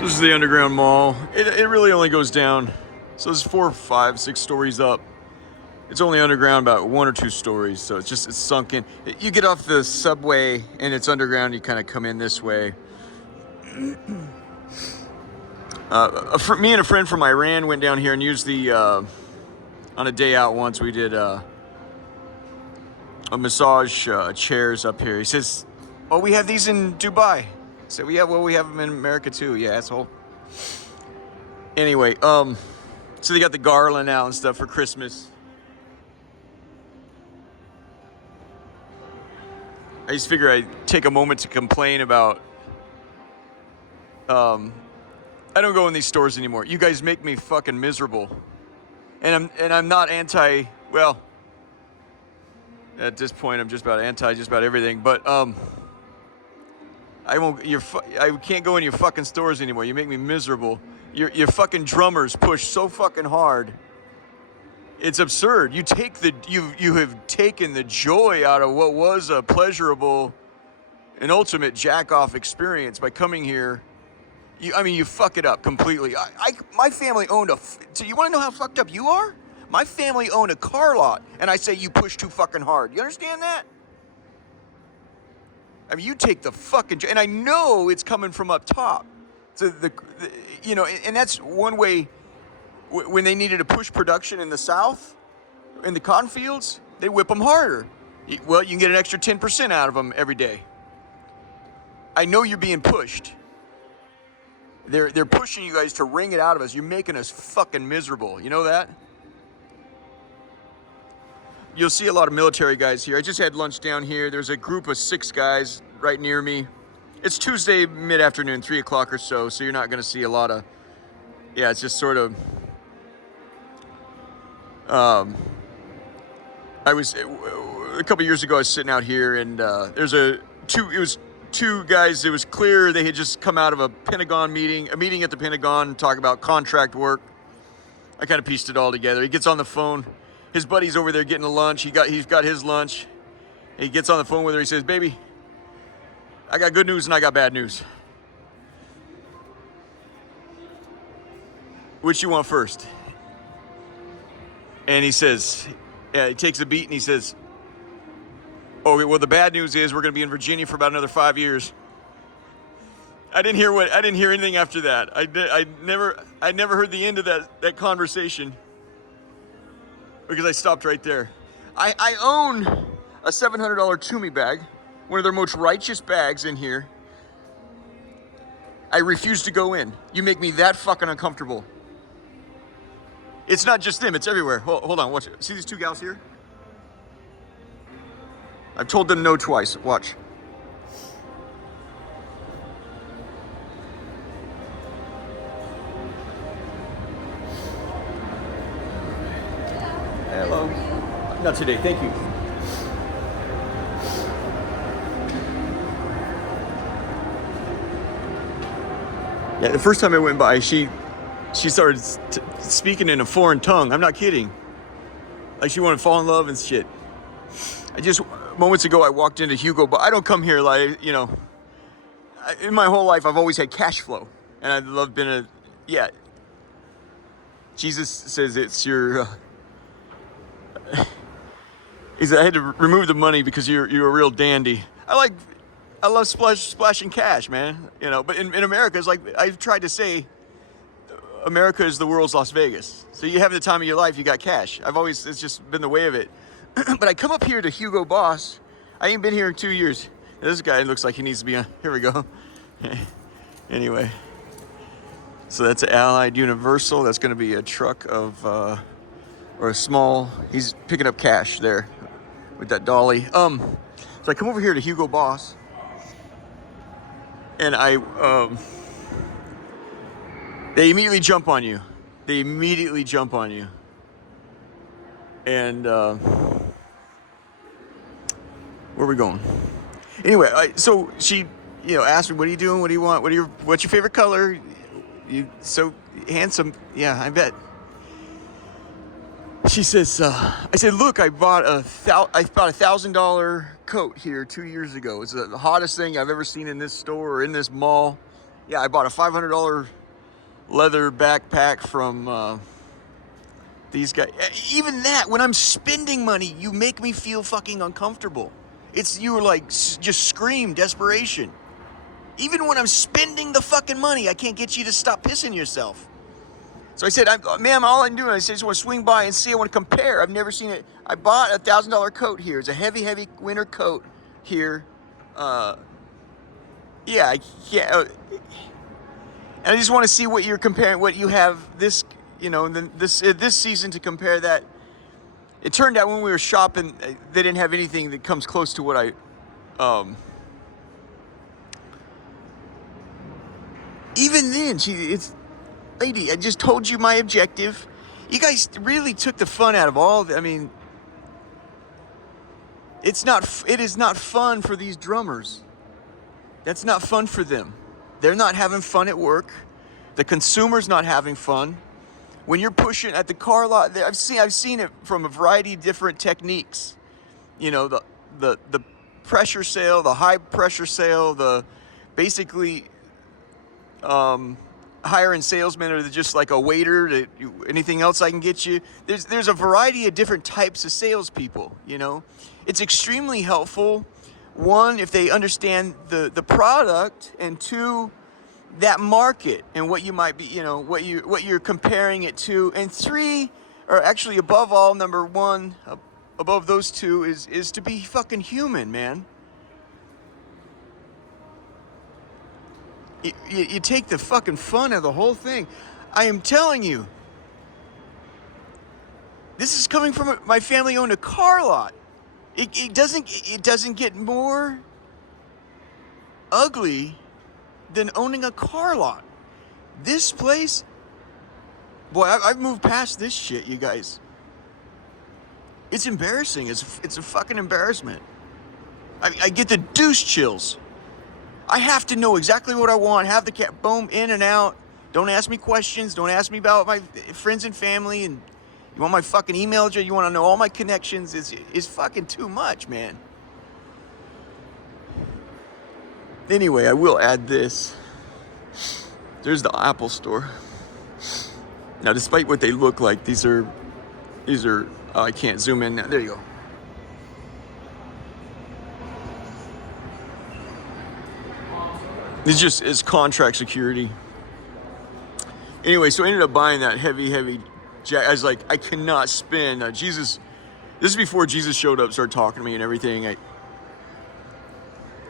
This is the underground mall. It really only goes down. So it's 4, 5, 6 stories up. It's only underground about 1 or 2 stories. So it's sunk in. You get off the subway and it's underground. You kind of come in this way. Me and a friend from Iran went down here and used the, on a day out once, we did a massage chairs up here. He says, oh, we have these in Dubai. So we have them in America too. Yeah, asshole. Anyway, so they got the garland out and stuff for Christmas. I just figure I'd take a moment to complain about. I don't go in these stores anymore. You guys make me fucking miserable, and I'm not anti. Well, at this point, I'm just about anti just about everything. But I can't go in your fucking stores anymore. You make me miserable. Your fucking drummers push so fucking hard. It's absurd. You have taken the joy out of what was a pleasurable and ultimate jack-off experience by coming here. You fuck it up completely. My family owned so you want to know how fucked up you are? My family owned a car lot, and I say you push too fucking hard. You understand that? I mean, you take the fucking, and I know it's coming from up top. So and that's one way. When they needed to push production in the South, in the cotton fields, they whip them harder. Well, you can get an extra 10% out of them every day. I know you're being pushed. They're pushing you guys to wring it out of us. You're making us fucking miserable. You know that? You'll see a lot of military guys here. I just had lunch down here. There's a group of 6 guys right near me. It's Tuesday mid-afternoon, 3 o'clock or so you're not going to see a lot of, it's just sort of, I was, a couple years ago, I was sitting out here and it was 2 guys. It was clear they had just come out of a meeting at the Pentagon, talk about contract work. I kind of pieced it all together. He gets on the phone. His buddy's over there getting a lunch. He's got his lunch. He gets on the phone with her. He says, baby, I got good news and I got bad news. Which you want first? And he says, he takes a beat and he says, oh, well, the bad news is we're going to be in Virginia for about another 5 years. I didn't hear anything after that. I never heard the end of that conversation because I stopped right there. I own a $700 Toomey bag, one of their most righteous bags in here. I refuse to go in. You make me that fucking uncomfortable. It's not just them, it's everywhere. Hold on, watch it. See these 2 gals here? I've told them no twice. Watch. Hello. Not today, thank you. Yeah, the first time I went by, she started speaking in a foreign tongue. I'm not kidding. Like she wanted to fall in love and shit. Moments ago, I walked into Hugo, but I don't come here like, in my whole life, I've always had cash flow. And I've loved Jesus says it's your, he said I had to remove the money because you're a real dandy. I love splashing cash, man. But in America, it's like I've tried to say, America is the world's Las Vegas. So you have the time of your life, you got cash. It's just been the way of it. But I come up here to Hugo Boss. I ain't been here in 2 years. This guy looks like he needs to be on. Here we go. Anyway. So that's Allied Universal. That's going to be a truck of, or a small, he's picking up cash there with that dolly. So I come over here to Hugo Boss. And they immediately jump on you. And where are we going? Anyway, so she, asked me, "What are you doing? What do you want? What's your favorite color? You so handsome." Yeah, I bet. She says, I said, "Look, I bought a $1,000 coat here 2 years ago. It's the hottest thing I've ever seen in this store or in this mall. Yeah, I bought a $500 leather backpack from these guys. Even that, when I'm spending money, you make me feel fucking uncomfortable. You were like, just scream desperation. Even when I'm spending the fucking money, I can't get you to stop pissing yourself. So I said, ma'am, all I'm doing, I said, I just want to swing by and see. I want to compare. I've never seen it. I bought a $1,000 coat here. It's a heavy, heavy winter coat here. Yeah, and I just want to see what you're comparing, what you have this, this season to compare that. It turned out when we were shopping, they didn't have anything that comes close to what even then, lady, I just told you my objective. You guys really took the fun out of all of it. I mean, it is not fun for these drummers. That's not fun for them. They're not having fun at work. The consumer's not having fun. When you're pushing at the car lot, I've seen it from a variety of different techniques. The pressure sale, the high pressure sale, the basically hiring salesmen or just like a waiter. Anything else I can get you? There's a variety of different types of salespeople. It's extremely helpful. One, if they understand the product, and two, that market and what you might be, what you're comparing it to, and three, or actually above all, number one, above those two is to be fucking human, man. You take the fucking fun of the whole thing. I am telling you, this is coming from my family owned a car lot. It doesn't get more ugly than owning a car lot. This place, boy, I've moved past this shit, you guys. It's embarrassing. It's a fucking embarrassment. I get the deuce chills. I have to know exactly what I want. Have the cat boom in and out. Don't ask me questions. Don't ask me about my friends and family. And you want my fucking email address? You want to know all my connections? Is fucking too much, man. Anyway, I will add this. There's the Apple Store. Now, despite what they look like, these are. Oh, I can't zoom in now. There you go. This just is contract security. Anyway, so I ended up buying that heavy jacket. I was like, I cannot spend. Jesus, this is before Jesus showed up, started talking to me and everything. And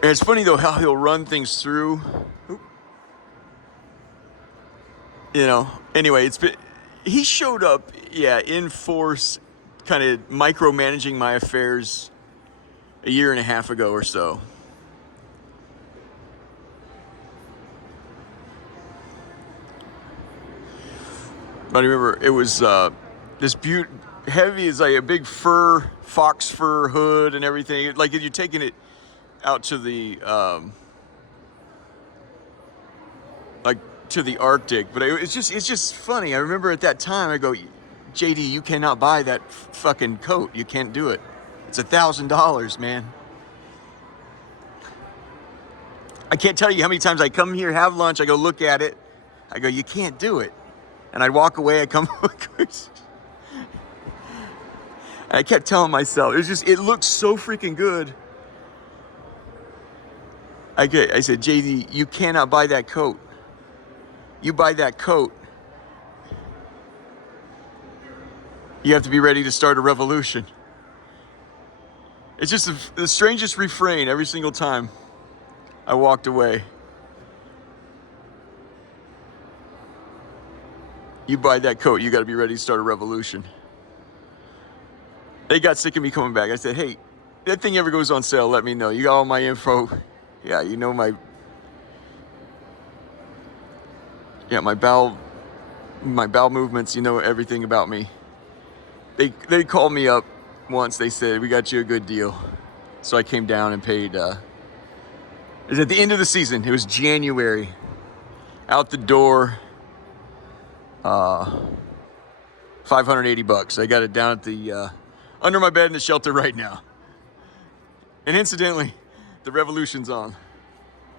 it's funny though how he'll run things through. Anyway, he showed up, in force, kind of micromanaging my affairs a year and a half ago or so. But I remember it was this heavy is like a big fox fur hood and everything. Like if you're taking it out to the to the Arctic. But it's just funny. I remember at that time I go, JD, you cannot buy that fucking coat. You can't do it. It's $1,000, man. I can't tell you how many times I come here, have lunch, I go look at it. I go, you can't do it. And I'd walk away, I come and I kept telling myself, it looked so freaking good. I said, JD, you cannot buy that coat. You buy that coat, you have to be ready to start a revolution. It's just the strangest refrain every single time I walked away. You buy that coat, you got to be ready to start a revolution. They got sick of me coming back. I said, hey, that thing ever goes on sale, let me know. You got all my info. Yeah, you know my bowel movements, you know everything about me. They called me up once, they said, we got you a good deal. So I came down and paid, it was at the end of the season. It was January. Out the door, $580. I got it down at the under my bed in the shelter right now. And incidentally, the revolution's on.